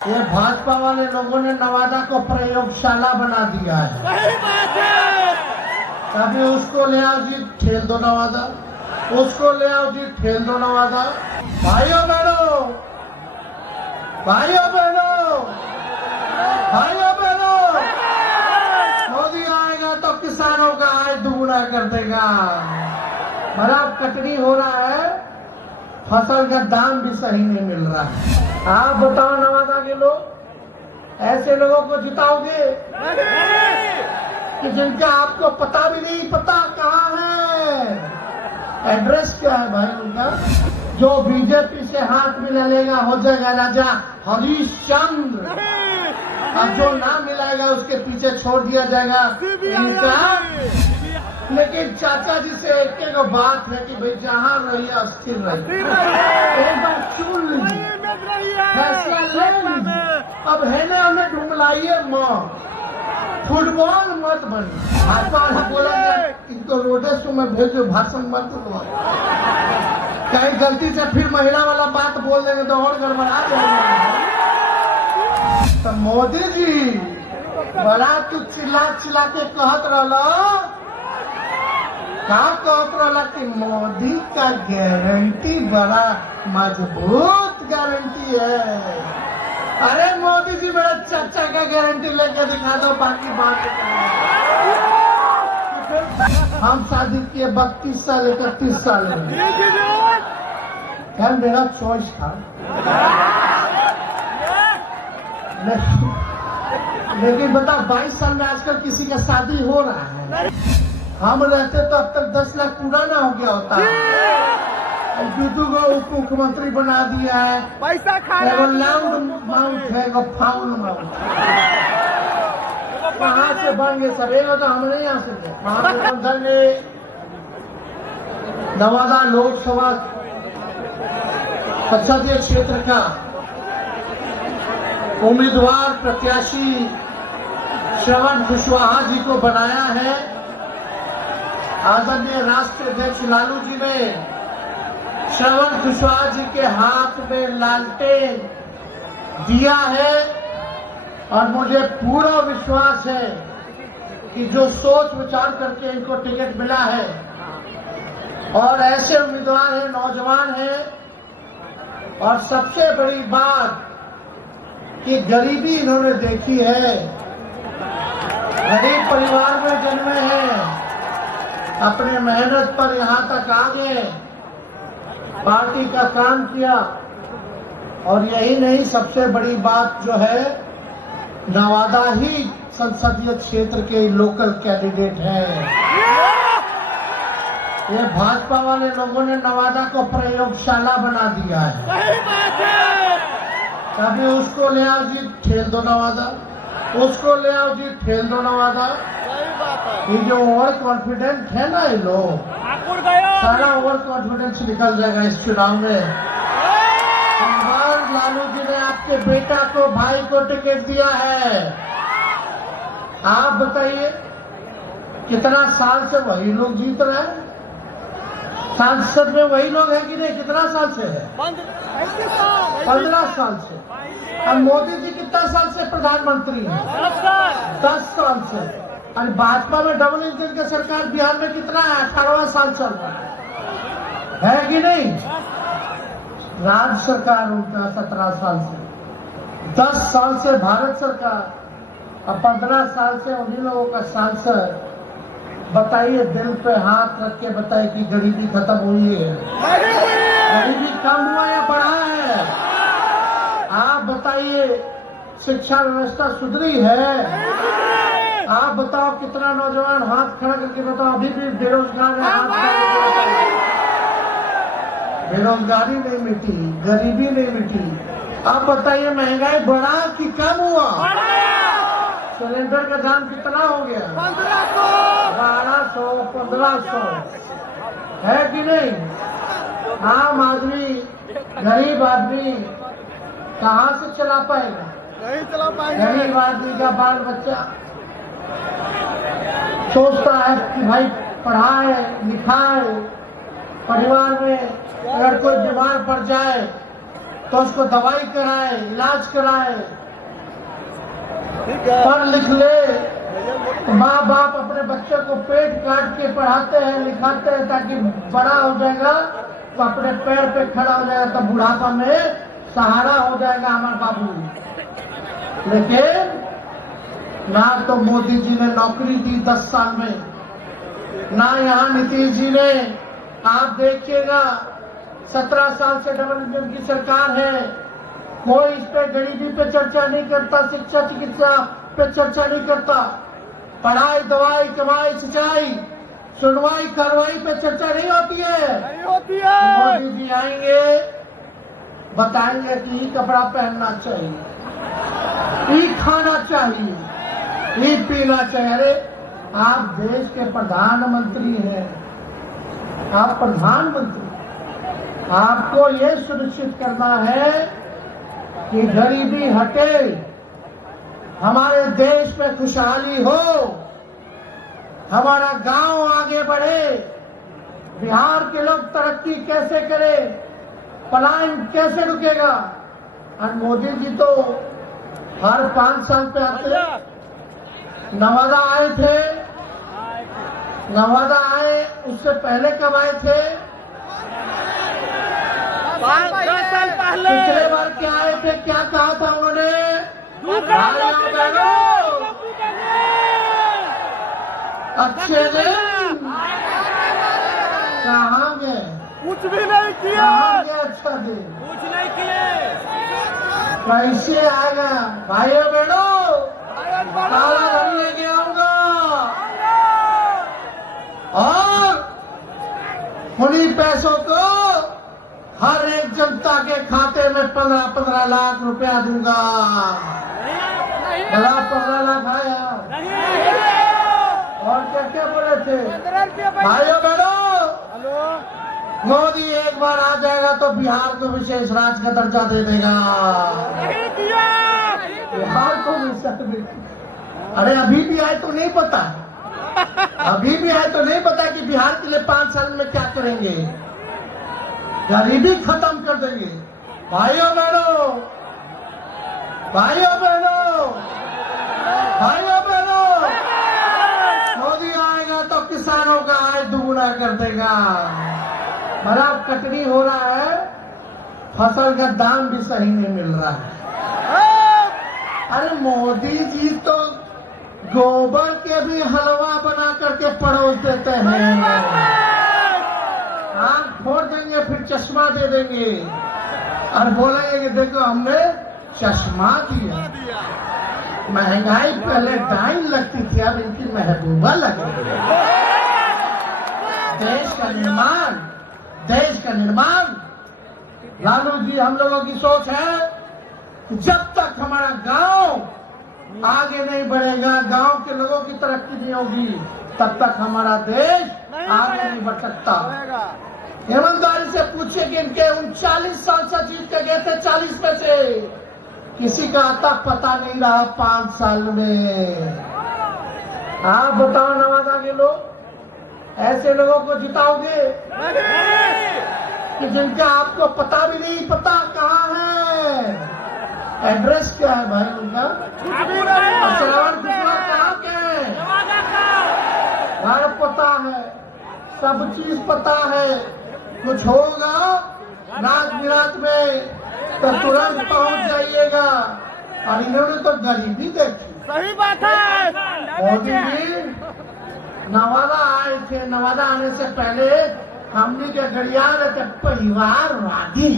ये भाजपा वाले लोगों ने नवादा को प्रयोगशाला बना दिया है। सही बात है। कभी उसको ले आओ जी ठेल दो नवादा, उसको ले आओ जी ठेल दो नवादा। भाइयों बहनों, भाइयों बहनों, भाइयों बहनों, मोदी आएगा तो किसानों का आय दुगुना कर देगा। बड़ा कटनी हो रहा है, फसल का दाम भी सही नहीं मिल रहा है। आप बताओ नवादा के लोग ऐसे लोगों को जिताओगे कि जिनका आपको पता भी नहीं पता कहाँ है, एड्रेस क्या है भाई उनका। जो बीजेपी से हाथ मिला लेगा हो जाएगा राजा हरिश्चंद्र, और जो ना मिलाएगा उसके पीछे छोड़ दिया जाएगा इनका। लेकिन चाचा जी से एक बात है कि भाई जहाँ रहिए स्थिर रहिए, एक बार चुन लीजिए, फैसला ले लीजिए। अब है ना हमें ढूंढलाइए माँ, फुटबॉल मत बनी। भाजपा वाला बोला इनको रोडेस में भेजो, भाषण मत दो, कहीं गलती से फिर महिला वाला बात बोल देंगे तो और गड़बड़ा जाएगा। तो मोदी जी बड़ा तू चिल्ला चिल्ला के कहत रहो, क्या कहत रहा कि मोदी का गारंटी बड़ा मजबूत गारंटी है। अरे मोदी जी मेरा चाचा का गारंटी लेके दिखा दो, बाकी बात हम शादी किए 32 साल 31 साल में, खैर मेरा चॉइस था। लेकिन बता 22 साल में आजकल किसी का शादी हो रहा है। हम रहते तो अब तक 10 लाख पूरा ना हो गया होता। दूधू को उप मुख्यमंत्री बना दिया है, पैसा खा लाउड माउथ है, फाउल माउथ। कहाँ से बन गए सब, तो हम नहीं आ सकते। महागठबंधन ने नवादा लोकसभा संसदीय क्षेत्र का उम्मीदवार प्रत्याशी श्रवण कुशवाहा जी को बनाया है। आदरणीय राष्ट्रीय अध्यक्ष लालू जी ने श्रवण कुशवाहा जी के हाथ में लालटेन दिया है, और मुझे पूरा विश्वास है कि जो सोच विचार करके इनको टिकट मिला है, और ऐसे उम्मीदवार हैं, नौजवान हैं, और सबसे बड़ी बात कि गरीबी इन्होंने देखी है, गरीब परिवार में जन्मे हैं, अपने मेहनत पर यहाँ तक आ गए, पार्टी का काम किया। और यही नहीं, सबसे बड़ी बात जो है नवादा ही संसदीय क्षेत्र के लोकल कैंडिडेट हैं। ये भाजपा वाले लोगों ने नवादा को प्रयोगशाला बना दिया है। सही बात है। कभी उसको ले आओ जी ठेल दो नवादा, उसको ले आओ जी ठेल दो नवादा। ये जो ओवर कॉन्फिडेंट है ना, ये लोग सारा ओवर कॉन्फिडेंस निकल जाएगा इस चुनाव में। लालू जी ने आपके बेटा को, भाई को टिकट दिया है। आप बताइए कितना साल से वही लोग जीत रहे हैं, सांसद में वही लोग हैं कि नहीं? कितना साल से है? 15 साल से। अब मोदी जी कितना साल से प्रधानमंत्री हैं? 10 साल से। और भाजपा में डबल इंजन की सरकार बिहार में कितना है? 18वां साल चल रहा है कि नहीं? राज्य सरकार उनका 17 साल से, 10 साल से भारत सरकार, और 15 साल से उन्हीं लोगों का सांसद। बताइए, दिल पे हाथ रख के बताइए कि गरीबी खत्म हुई है, गरीबी कम हुआ या बढ़ा है? आप बताइए, शिक्षा व्यवस्था सुधरी है? आप बताओ कितना नौजवान हाथ खड़ा करके बताओ अभी भी बेरोजगार है? हाथ खड़ा करके बेरोजगारी नहीं मिटी, गरीबी नहीं मिटी। आप बताइए, महंगाई बढ़ा कि कम हुआ? सिलेंडर का दाम कितना हो गया? 1200 1500 है कि नहीं? आम आदमी, गरीब आदमी कहाँ से चला पाएगा? नहीं चला पाएगा। गरीब आदमी का बाल बच्चा सोचता है कि भाई पढ़ाए लिखाए, परिवार में अगर कोई बीमार पड़ जाए तो उसको दवाई कराए, इलाज कराए, ठीक है पढ़ लिख ले। तो माँ बाप अपने बच्चे को पेट काट के पढ़ाते हैं, लिखाते हैं, ताकि बड़ा हो जाएगा तो अपने पैर पे खड़ा हो जाएगा, तो बुढ़ापा में सहारा हो जाएगा हमारे बाबू। लेकिन ना तो मोदी जी ने नौकरी दी 10 साल में, ना यहाँ नीतीश जी ने। आप देखिएगा 17 साल से डबल इंजन की सरकार है, कोई इस पे गरीबी पे चर्चा नहीं करता, शिक्षा चिकित्सा पे चर्चा नहीं करता, पढ़ाई दवाई कमाई सिंचाई सुनवाई कार्रवाई पे चर्चा नहीं होती है। नहीं होती है। मोदी जी आएंगे, बताएंगे कि ये कपड़ा पहनना चाहिए, ये खाना चाहिए, ये पीना चाहिए। अरे आप देश के प्रधानमंत्री हैं, आप प्रधानमंत्री, आपको ये सुनिश्चित करना है कि गरीबी हटे, हमारे देश में खुशहाली हो, हमारा गांव आगे बढ़े, बिहार के लोग तरक्की कैसे करें, पलायन कैसे रुकेगा। और मोदी जी तो हर 5 साल पे आते हैं। नवादा आए थे, नवादा आए, उससे पहले कब आए थे? 5-10 साल पहले। पिछले बार क्या आए थे, क्या कहा था उन्होंने? भाइयों बहनों, अच्छे दिन कहाँ गए? कुछ भी नहीं किया। कहाँ गए अच्छा दिन? कुछ नहीं किए। कैसे आएगा? भाइयों बहनों, काला धन लेके आऊंगा और उन्हीं पैसों को हर एक जनता के खाते में 15-15 लाख रुपया दूंगा। 15 लाख आया। और क्या क्या बोले थे? भाइयों बहनों, मोदी एक बार आ जाएगा तो बिहार को विशेष राज्य का दर्जा दे देगा। बिहार को विशेष, अरे अभी भी आए तो नहीं पता, अभी भी आए तो नहीं पता कि बिहार के लिए 5 साल में क्या करेंगे। गरीबी खत्म कर देंगे। भाइयों बहनों, भाइयों बहनों, भाइयों बहनों, मोदी आएगा तो किसानों का आय दुगुना कर देगा। बड़ा कटनी हो रहा है, फसल का दाम भी सही नहीं मिल रहा है। अरे मोदी जी तो गोबर के भी हलवा बना करके परोस देते हैं। आँख फोड़ देंगे, फिर चश्मा दे देंगे और बोलेंगे कि देखो हमने चश्मा दिया। महंगाई पहले डाइन लगती थी, अब इनकी महबूबा लग रही है। देश का निर्माण, देश का निर्माण, लालू जी हम लोगों की सोच है कि जब तक हमारा गांव आगे नहीं बढ़ेगा, गांव के लोगों की तरक्की नहीं होगी, तब तक हमारा देश आगे नहीं बढ़ सकता। ईमानदारी से पूछिए कि इनके 39 साल से जीत के गए थे, 40 में से किसी का आता पता नहीं रहा 5 साल में। आप बताओ नवादा के लोग, ऐसे लोगों को जिताओगे कि जिनका आपको पता भी नहीं पता कहाँ है, एड्रेस क्या है भाई उनका? श्रवण कुशवाहा कहाँ के हैं? घर पता है, सब चीज पता है। कुछ होगा रात बिरात में तो तुरंत पहुंच जाइएगा। और इन्होंने तो गरीबी देखी। सही बात है। मोदी जी नवादा आए थे, नवादा आने से पहले हमने के गड़िया रहे थे परिवारवादी,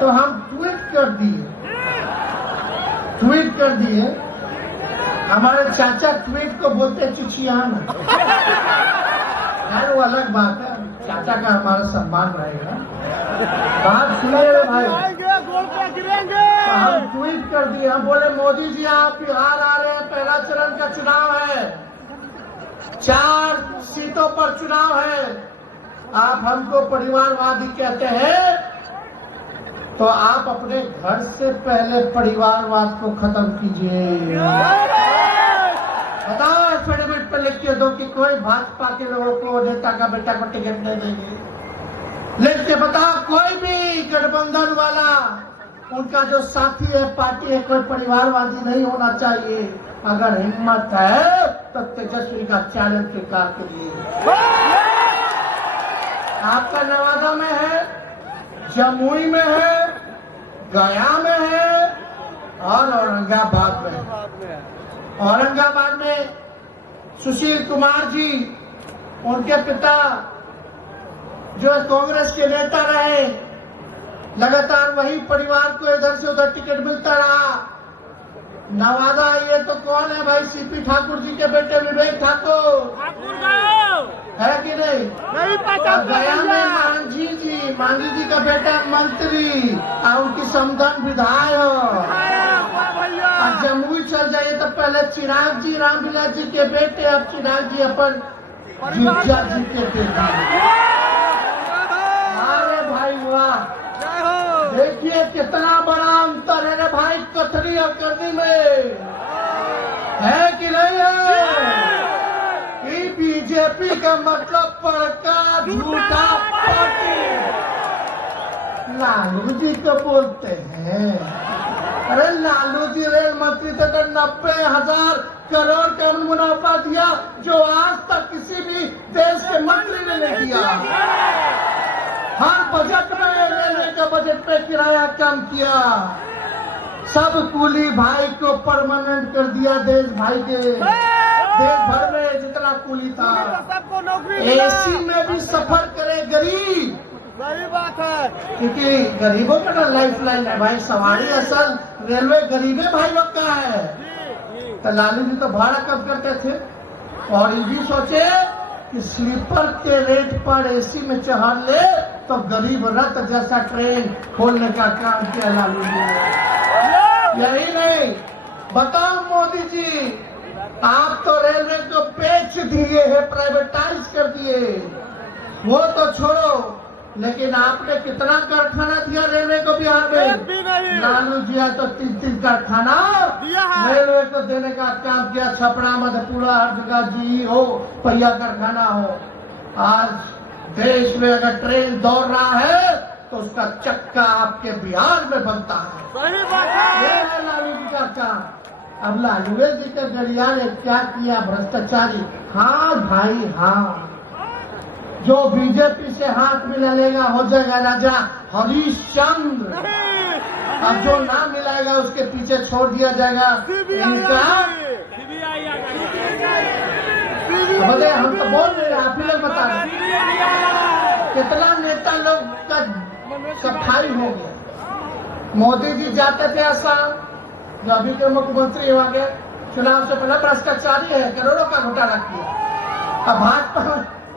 तो हम ट्वीट कर दिए। हमारे चाचा ट्वीट को बोलते चिचियाना, खैर वो अलग बात है, चाचा का हमारा सम्मान रहेगा। बात सुनिए भाई, हम ट्वीट कर दिए, हम बोले मोदी जी आप बिहार आ रहे हैं, पहला चरण का चुनाव है, 4 सीटों पर चुनाव है, आप हमको परिवारवादी कहते हैं, तो आप अपने घर से पहले परिवारवाद को खत्म कीजिए। बताओ एफिडेविट पे लिख के दो कि कोई भाजपा के लोगों को नेता का बेटा को टिकट नहीं देंगे। लेकिन बताओ, कोई भी गठबंधन वाला उनका जो साथी है, पार्टी है, कोई परिवारवादी नहीं होना चाहिए। अगर हिम्मत है तो तेजस्वी का चैलेंज स्वीकार करिए। आपका नवादा में है, जमुई में है, गया में है और औरंगाबाद में है। औरंगाबाद में सुशील कुमार जी, उनके पिता जो कांग्रेस के नेता रहे, लगातार वही परिवार को इधर से उधर टिकट मिलता रहा। नवादा ये तो कौन है भाई? सीपी ठाकुर जी के बेटे विवेक ठाकुर है कि नहीं पता। गया में मांझी जी का बेटा मंत्री और उनकी समधन विधायक। और जमुई चल जाइए तो पहले चिराग जी, रामविलास जी के बेटे, अब चिराग जी अपन जिज्जा जी के बेटे। अरे भाई वाह, देखिए कितना बड़ा अंतर है रे भाई कथनी और करनी में, है कि नहीं है? कि बीजेपी का मतलब पड़का झूठा पार्टी। लालू जी तो बोलते हैं, अरे लालू जी रेल मंत्री थे तो 90,000 करोड़ का मुनाफा दिया, जो आज तक किसी भी देश के मंत्री ने नहीं दिया। हर बजट में रेलवे का बजट पे किराया कम किया, सब कूली भाई को परमानेंट कर दिया। देश भाई के देश भर में जितना कूली था, सबको नौकरी एसी में भी सफर करे गरीब। सही बात है, क्योंकि गरीबों का ना लाइफ लाइन है भाई, सवारी असल रेलवे गरीबे भाई लोग का है। तो लालू जी तो भाड़ा कम करते थे और ये भी सोचे कि स्लीपर के रेट पर एसी में चढ़ ले तो गरीब रथ जैसा ट्रेन खोलने का काम किया लालू जी ने। यही नहीं, बताओ मोदी जी, आप तो रेलवे को बेच दिए है, प्राइवेटाइज कर दिए। वो तो छोड़ो, लेकिन आपने कितना कारखाना दिया रेलवे को बिहार में? लालू जी तो 3 कारखाना रेलवे को देने का काम किया। छपरा, मधेपुरा, हर जगह जी हो, पहिया कारखाना हो। आज देश में अगर ट्रेन दौड़ रहा है तो उसका चक्का आपके बिहार में बनता है। सही बात है, ये है लालू जी का काम। अब लालू जी के गड़िया ने क्या किया? भ्रष्टाचारी। हाँ भाई हाँ, जो बीजेपी से हाथ मिला लेगा हो जाएगा राजा हरिश्चंद्र। अब जो नाम मिलाएगा उसके पीछे छोड़ दिया जाएगा इनका। बोले हम तो बोल रहे हैं, आप ही लोग बता रहे कितना नेता लोग का सफाई हो गया। मोदी जी जाते थे असम, जो अभी के मुख्यमंत्री हुआ गए, चुनाव से पहले भ्रष्टाचारी है, करोड़ों का घोटाला किया। अब भाजपा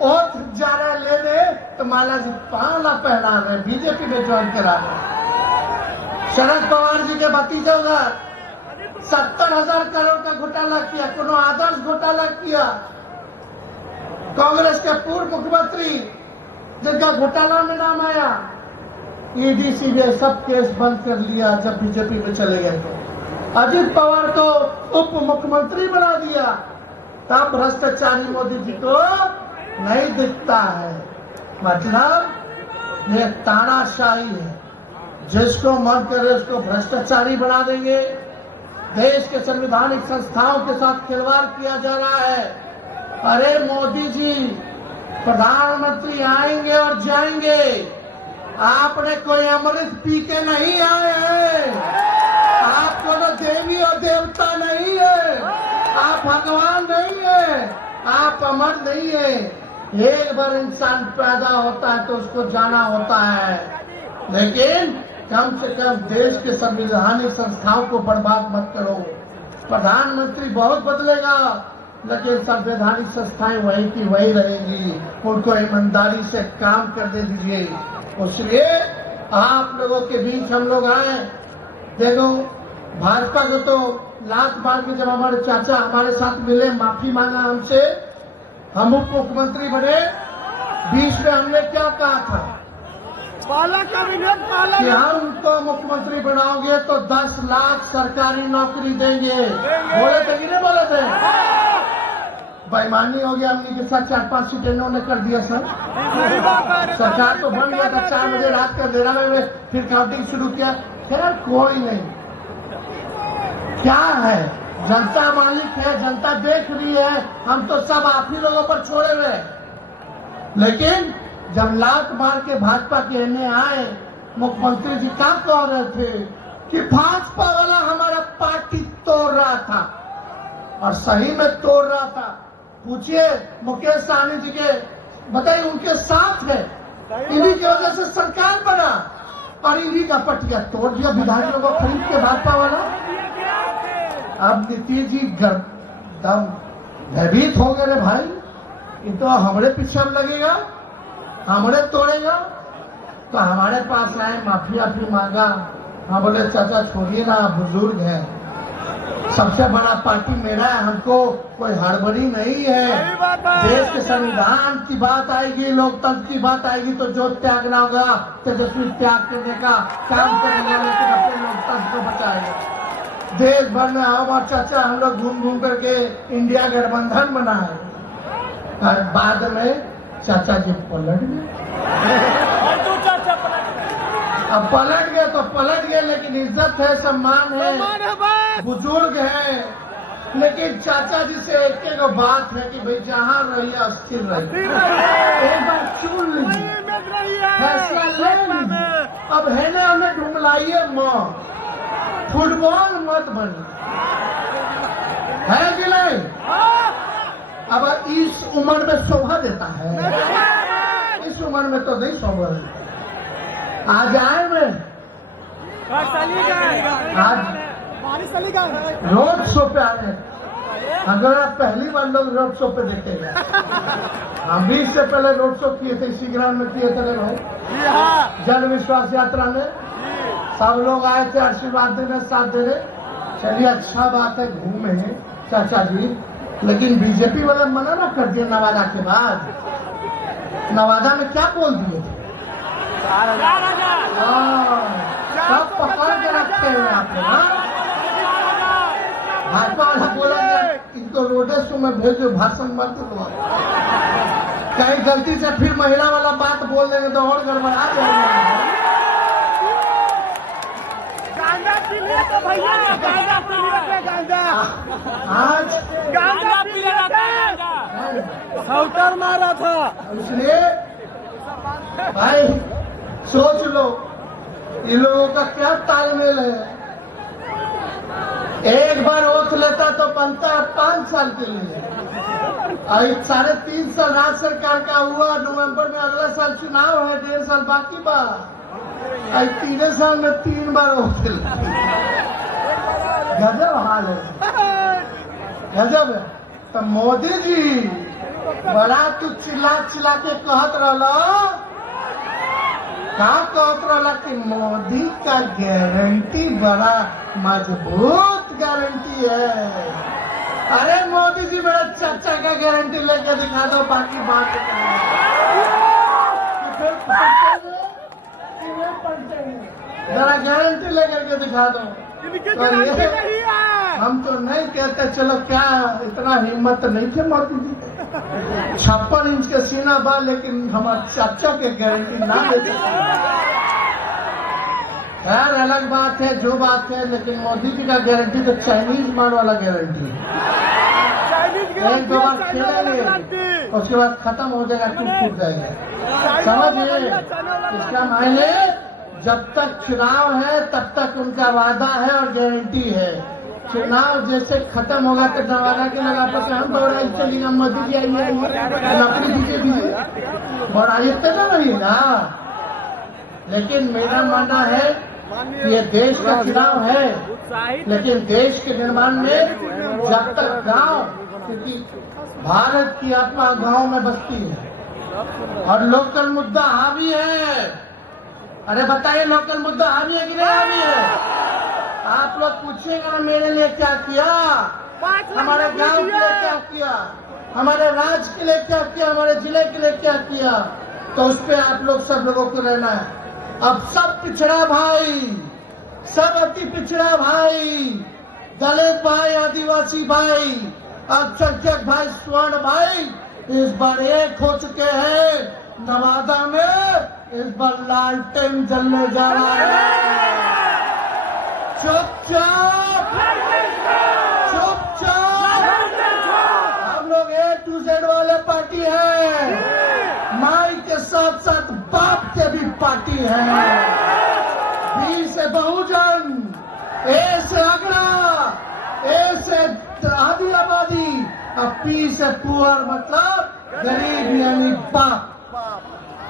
और जा रहा है लेने तो माला जी 5 लाख पहना रहे, बीजेपी में ज्वाइन करा रहे। शरद पवार जी के भतीजे उधर 70,000 करोड़ का घोटाला किया, कोनो आदर्श घोटाला किया। कांग्रेस के पूर्व मुख्यमंत्री जिनका घोटाला में नाम आया, ईडी सीबीआई सब केस बंद कर लिया जब बीजेपी में चले गए। तो अजित पवार को उप मुख्यमंत्री बना दिया, तब भ्रष्टाचारी मोदी जी को नहीं दिखता है। मतलब ये तानाशाही है, जिसको मन करे उसको भ्रष्टाचारी बना देंगे। देश के संवैधानिक संस्थाओं के साथ खिलवाड़ किया जा रहा है। अरे मोदी जी, प्रधानमंत्री आएंगे और जाएंगे, आपने कोई अमृत पी के नहीं आए हैं। आप कोनो देवी और देवता नहीं है, आप भगवान नहीं है, आप अमर नहीं है। एक बार इंसान पैदा होता है तो उसको जाना होता है, लेकिन कम से कम देश के संवैधानिक संस्थाओं को बर्बाद मत करो। प्रधानमंत्री बहुत बदलेगा, लेकिन संवैधानिक संस्थाएं वही की वही रहेंगी। उनको ईमानदारी से काम करने दीजिए। इसलिए आप लोगों के बीच हम लोग आए। देखो, भाजपा को तो लात मार के जब हमारे चाचा हमारे साथ मिले, माफी मांगा हमसे, हम उप मुख्यमंत्री बने, बीच में हमने क्या कहा था कि हम उनको मुख्यमंत्री बनाओगे तो 10 लाख सरकारी नौकरी देंगे। बोले थे कि नहीं बोले थे? बेईमानी हो गया, हमने के साथ 4-5 सीटें इन्होंने कर दिया सर। सही बात है। सरकार तो बन गया था, 4 बजे रात का अंधेरा में फिर काउंटिंग शुरू किया। खैर कोई नहीं, क्या है, जनता मालिक है, जनता देख रही है, हम तो सब आप ही लोगों पर छोड़े हुए हैं। लेकिन जब लात मार के भाजपा कहने आए, मुख्यमंत्री जी क्या कह रहे थे कि भाजपा वाला हमारा पार्टी तोड़ रहा था, और सही में तोड़ रहा था। पूछिए मुकेश सहनी जी के, बताइए उनके साथ है, इन्हीं की वजह से सरकार बना, और इन्हीं का पटिया तोड़ दिया विधायकों को खरीद के भाजपा वाला। अब नीतीश जी दम भयभीत हो गए रे भाई, ये तो हमारे पीछे अब लगेगा, हमारे तोड़ेगा। तो हमारे पास आए, माफी आपी मांगा, हम बोले चाचा छोड़िए ना, बुजुर्ग है, सबसे बड़ा पार्टी मेरा है, हमको कोई हड़बड़ी नहीं है। देश के संविधान की बात आएगी, लोकतंत्र की बात आएगी तो जो त्यागना होगा तेजस्वी त्याग करने का काम करेगा, लेकिन अपने लोकतंत्र को बचाएगा। देश भर में आओ और चाचा हम लोग घूम घूम करके इंडिया गठबंधन बनाए, और बाद में चाचा जी पलट गए। अब पलट गए तो पलट गए, लेकिन इज्जत है, सम्मान है, बुजुर्ग है। लेकिन चाचा जी से एक बात है कि भाई जहाँ रहिए स्थिर रहिए, एक बार चुन लीजिए, फैसला ले लीजिए। अब है ना, हमें ढूंढलाइए मत, फुटबॉल मत बनिए, है कि नहीं? अब इस उम्र में शोभा देता है, इस उम्र में तो नहीं शोभा देता। आज आए मैं, आज रोड शो पे आ रहे हैं। अगर आप पहली बार लोग रोड शो पे देखेंगे, हम भी इससे पहले रोड शो किए थे, इसी ग्राउंड में किए थे भाई, जन विश्वास यात्रा में सब लोग आए थे आशीर्वाद देने, साथ देने। चलिए अच्छा बात है, घूमे हैं चाचा जी, लेकिन बीजेपी वाले मना ना कर दिए नवादा के बाद। नवादा में क्या बोल दिए थे, सब पकड़ के रखे हैं आपने। भाजपा वाला बोला इनको रोडे शो में भेजो, भाषण मत दो, कहीं गलती से फिर महिला वाला बात बोल देंगे तो और गड़बड़ा जाएगा। आज साउटर मारा था, इसलिए भाई सोच लो इन लोगों का क्या तालमेल है। एक बार ओथ लेता तो बनता है 5 साल के लिए, और 3.5 साल राज्य सरकार का हुआ, नवंबर में अगला साल चुनाव है, 1.5 साल बाकी बा, 3 साल में 3 बार ओथ लेती। गजब हाल है, गजब है। तो मोदी जी बड़ा तू चिल्ला चिल्ला के कहत रहला, क्या कहत रहला कि मोदी का गारंटी बड़ा मजबूत गारंटी है। अरे मोदी जी मेरा चाचा का गारंटी लेके दिखा दो, बाकी बात जरा गारंटी लेकर के दिखा दो। हम तो नहीं कहते, चलो क्या इतना हिम्मत नहीं थे मोदी जी, 56 इंच के सीना बा, लेकिन हमारे चाचा के गारंटी ना दे सकते। खैर अलग बात है, जो बात है, लेकिन मोदी जी का गारंटी तो चाइनीज मार वाला गारंटी है। एक दो बार खेलेंगे, उसके बाद खत्म हो जाएगा, टूट जाएगा। समझिए इसका मायने, जब तक चुनाव है तब तक उनका वादा है और गारंटी है। चुनाव जैसे खत्म होगा तो नवादा के लगा पर हम दौड़ाई चलेगा, मोदी जी आइए, नौकरी दीजिए, बढ़ाइए तो नहीं ना। लेकिन मेरा मानना है ये देश का चुनाव है, लेकिन देश के निर्माण में जब तक गांव, क्योंकि भारत की आत्मा गांव में बसती है, और लोकल मुद्दा हावी है। अरे बताइए लोकल मुद्दा हावी है कि नहीं हावी है? आप लोग पूछेगा ना मेरे लिए क्या किया, हमारे गांव के लिए क्या किया, हमारे राज्य के लिए क्या किया, हमारे जिले के लिए क्या किया, तो उस पर आप लोग सब लोगों को रहना है। अब सब पिछड़ा भाई, सब अति पिछड़ा भाई, दलित भाई, आदिवासी भाई, अक्षय भाई स्वर्ण भाई इस बार एक हो चुके हैं। नवादा में इस बार लालटेन जलने जा रहा है। चुपचाप हम लोग A to Z वाले पार्टी है। माई के साथ साथ बाप के भी पार्टी है। B से बहुजन, A से अगड़ा, A से आदि आबादी, अब P से पुअर मतलब गरीब यानी बाप।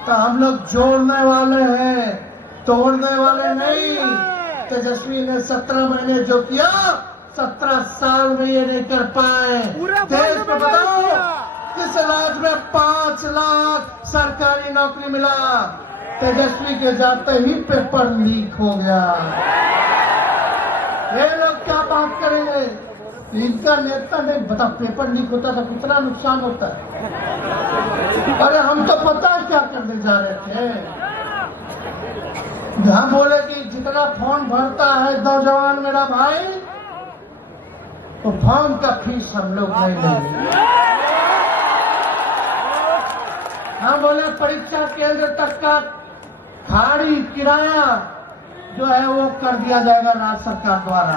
तो हम लोग जोड़ने वाले हैं, तोड़ने वाले नहीं। तेजस्वी ने 17 महीने जो किया 17 साल में ये नहीं कर पाए। देश को बताओ किस राज्य में 5 लाख सरकारी नौकरी मिला। तेजस्वी के जाते ही पेपर लीक हो गया। ये लोग क्या बात करेंगे? इनका नेता नहीं बता। पेपर लीक होता तो कितना नुकसान होता है। अरे हम तो पता है क्या करने जा रहे थे। हम बोले कि जितना फॉर्म भरता है नौजवान मेरा भाई, तो फॉर्म का फीस हम लोग नहीं लेंगे। हम बोले परीक्षा केंद्र तक का खाड़ी किराया जो है वो कर दिया जाएगा राज्य सरकार द्वारा।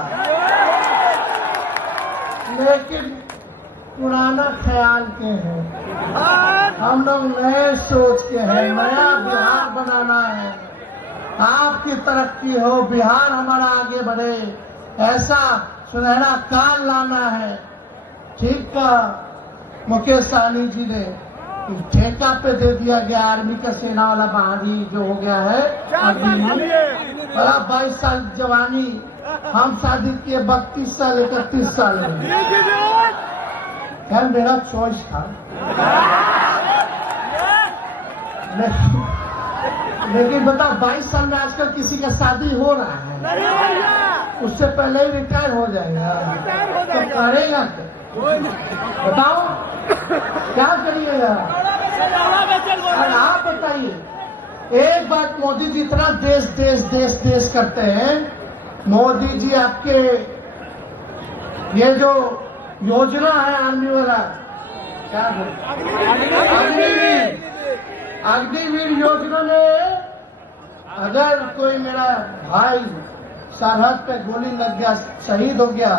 लेकिन पुराना ख्याल के हैं, हम लोग नए सोच के हैं। नया बिहार बनाना है, आपकी तरक्की हो, बिहार हमारा आगे बढ़े, ऐसा सुनहरा काल लाना है। ठीक का मुकेश सहनी जी ने ठेका पे दे दिया गया आर्मी का सेना वाला बहाली जो हो गया है। 22 साल जवानी, हम शादी किए 32 साल 31 साल में। खैर मेरा चॉइस था, लेकिन बताओ 22 साल में आजकल किसी का शादी हो रहा है, उससे पहले ही रिटायर हो जाएगा तो करेगा क्या? बताओ क्या करिएगा? और आप बताइए, एक बात मोदी जी इतना देश देश देश देश करते हैं। मोदी जी आपके ये जो योजना है आर्मी वाला, क्या अग्निवीर योजना में अगर कोई मेरा भाई सरहद पे गोली लग गया, शहीद हो गया,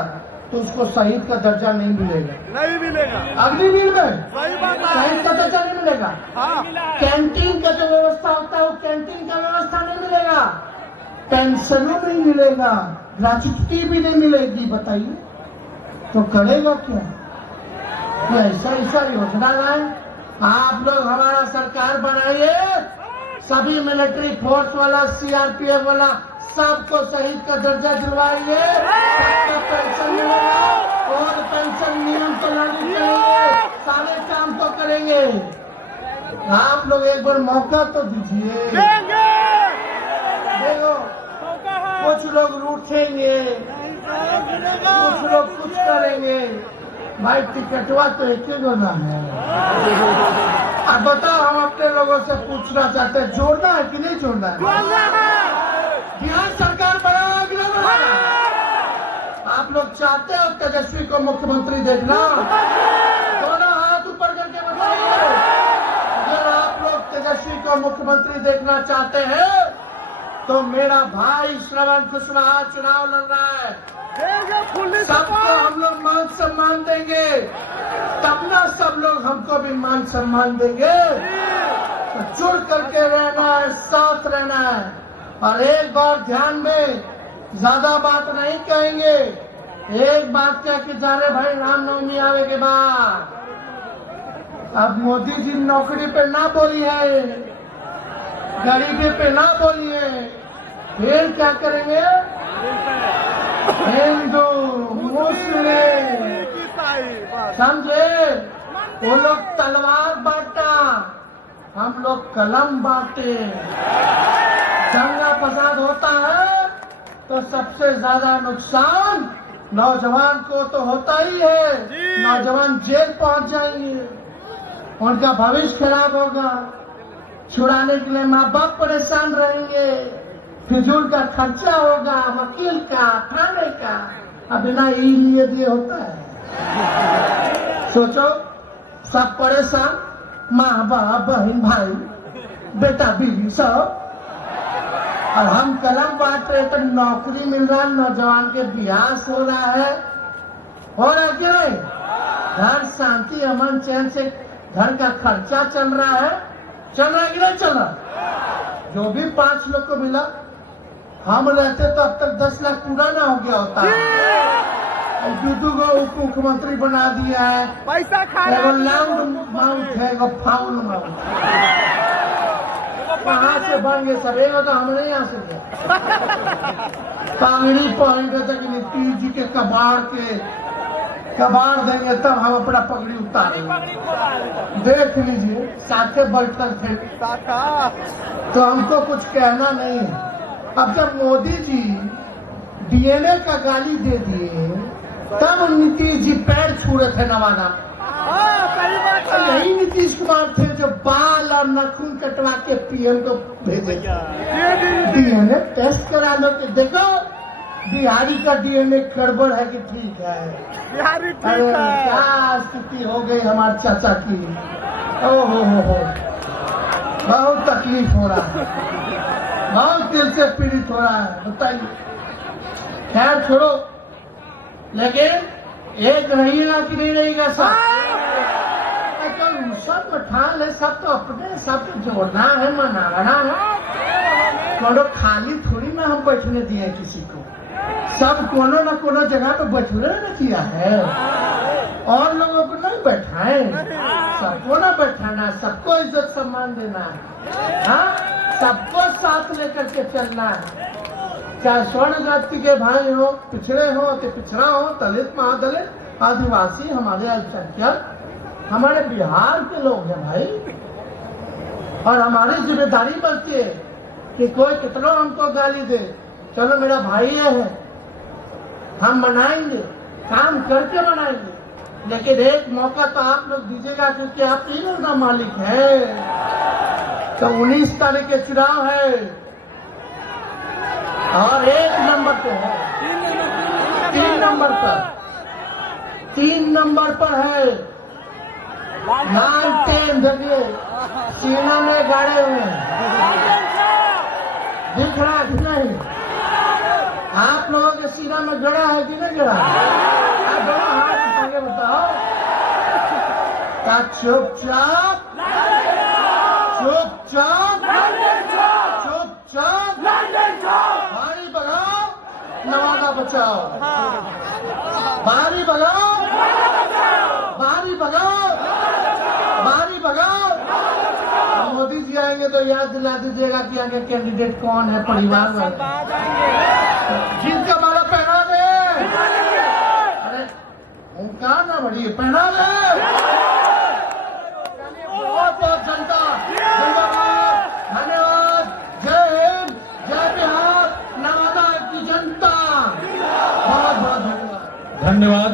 तो उसको शहीद का दर्जा नहीं मिलेगा। नहीं मिलेगा। अग्निवीर में सही बात है। शहीद का दर्जा नहीं मिलेगा। हाँ। कैंटीन का जो व्यवस्था होता है वो कैंटीन का व्यवस्था नहीं मिलेगा। पेंशनों नहीं मिलेगा, ग्रेच्युटी भी नहीं मिलेगी। बताइए तो करेगा क्या? ऐसा ऐसा योजना लाए आप लोग। हमारा सरकार बनाइए, सभी मिलिट्री फोर्स वाला, सीआरपीएफ वाला सबको शहीद का दर्जा दिलवाइए, सबका पेंशन मिलेगा और पेंशन नियम को लागू करेंगे, सारे काम तो करेंगे। आप लोग एक बार मौका तो दीजिए। देखो कुछ लोग रूठेंगे, कुछ लोग कुछ करेंगे। भाई टिकटवा तो एक ही जोड़ना है। अब बताओ, हम अपने लोगों से पूछना चाहते हैं, जोड़ना है कि नहीं जोड़ना है? बिहार सरकार बनाना कि नहीं बनाना? आप लोग चाहते हो तेजस्वी को मुख्यमंत्री देखना? दोनों हाथ ऊपर करके बताइए। अगर आप लोग तेजस्वी को मुख्यमंत्री देखना चाहते हैं तो मेरा भाई श्रवण कुशवाहा चुनाव लड़ रहा है। सबको हम लोग मान सम्मान देंगे, तब ना सब लोग हमको भी मान सम्मान देंगे। तो जुड़ करके रहना है, साथ रहना है। और एक बार ध्यान में, ज्यादा बात नहीं कहेंगे, एक बात कह के जा रहे भाई रामनवमी आवे के बाद। अब मोदी जी नौकरी पे ना बोली है, गरीबी पे ना बोली है, फिर क्या करेंगे? हिंदू मुस्लिम समझे? वो लोग तलवार बांटा, हम लोग कलम बांटे। दंगा फसाद होता है तो सबसे ज्यादा नुकसान नौजवान को तो होता ही है। नौजवान जेल पहुंच जाएंगे, उनका भविष्य खराब होगा, छुड़ाने के लिए माँ बाप परेशान रहेंगे, फिजूल का खर्चा होगा, वकील का, थाने का। अब बिना ई लिए दिए होता है। सोचो सब परेशान, माँ बाप बहन भाई बेटा बीवी सब, और हम कलम बांट रहे तो नौकरी मिल रहा है, नौजवान के ब्याह हो रहा है क्यों नहीं? घर शांति अमन चैन से घर का खर्चा चल रहा है कि नहीं चल रहा? जो भी 5 लोग को मिला, हम रहते तो अब तक 10 लाख पूरा ना हो गया होता है। दूधू को उप मुख्यमंत्री बना दिया है, पैसा खा एगो लाउंड माउथ है, एगो फाउल माउथ। कहाँ से बन गए सब? एगो तो हम नहीं आ सके। पांगड़ी पहन के तक नीतीश जी के कबाड़ देंगे तब हम अपना पगड़ी उतारेंगे। देख लीजिए, साथे बैठकर थे तो हमको कुछ कहना नहीं है। अब जब मोदी जी डीएनए का गाली दे दिए तब नीतीश जी पैर छू रहे थे नवादा। यही नीतीश कुमार थे जो बाल और नाखून कटवा के पीएम को भेजे। डीएनए टेस्ट करा लो कि देखो बिहारी का डीएनए गड़बड़ है कि ठीक है। बिहारी ठीक अरे है। क्या स्थिति हो गई हमारे चाचा की। ओहो हो, बहुत तकलीफ हो रहा है, बहुत दिल से पीड़ित हो रहा है। बताइए, खैर छोड़ो, लेकिन एक रहिएगा कि नहीं रहेगा सब? सब ठान है, सब तो अपने, सब तो जोड़ना है, मनाना है। कोनो खाली थोड़ी ना हम बैठने दिए किसी को, सब कोनो ना कोनो जगह पे बैठने न किया है, और लोगों को नहीं बैठाए, सबको ना बैठाना, सबको इज्जत सम्मान देना है, हाँ, सबको साथ लेकर के चलना है। चाहे स्वर्ण जाति के भाई हो, पिछड़े हो, तो पिछड़ा हो, दलित महादलित आदिवासी, हमारे अल्पसंख्यक, हमारे बिहार के लोग हैं भाई। और हमारी जिम्मेदारी बनती है कि कोई कितना हमको गाली दे, चलो मेरा भाई है, हम मनाएंगे, काम करके मनाएंगे, लेकिन एक मौका तो आप लोग दीजिएगा क्योंकि आप 3 लोग ना मालिक है। तो 19 तारीख के चुनाव है और 1 नंबर पे है, 3 नंबर पर है। 9, 10 देखिए सीना में गाड़े हुए हैं, दिख रहा कि नहीं? आप लोगों के सीना में गड़ा है कि नहीं गड़ा? आप दोनों हाथ उठा के बताओ। चुपचाप बारी बगाओ, नवादा बचाओ, बारी बगाओ, बारी बगाओ, बारी बगाओ। मोदी जी आएंगे तो याद दिला दीजिएगा कि आगे कैंडिडेट कौन है, परिवार वाले। जिनका माला पहना दे, अरे ओंकार ना बढ़िए, पहना दे। बहुत बहुत जनता धन्यवाद, धन्यवाद। जय हिंद, जय बिहार, नवादा की जनता, बहुत बहुत धन्यवाद। धन्यवाद।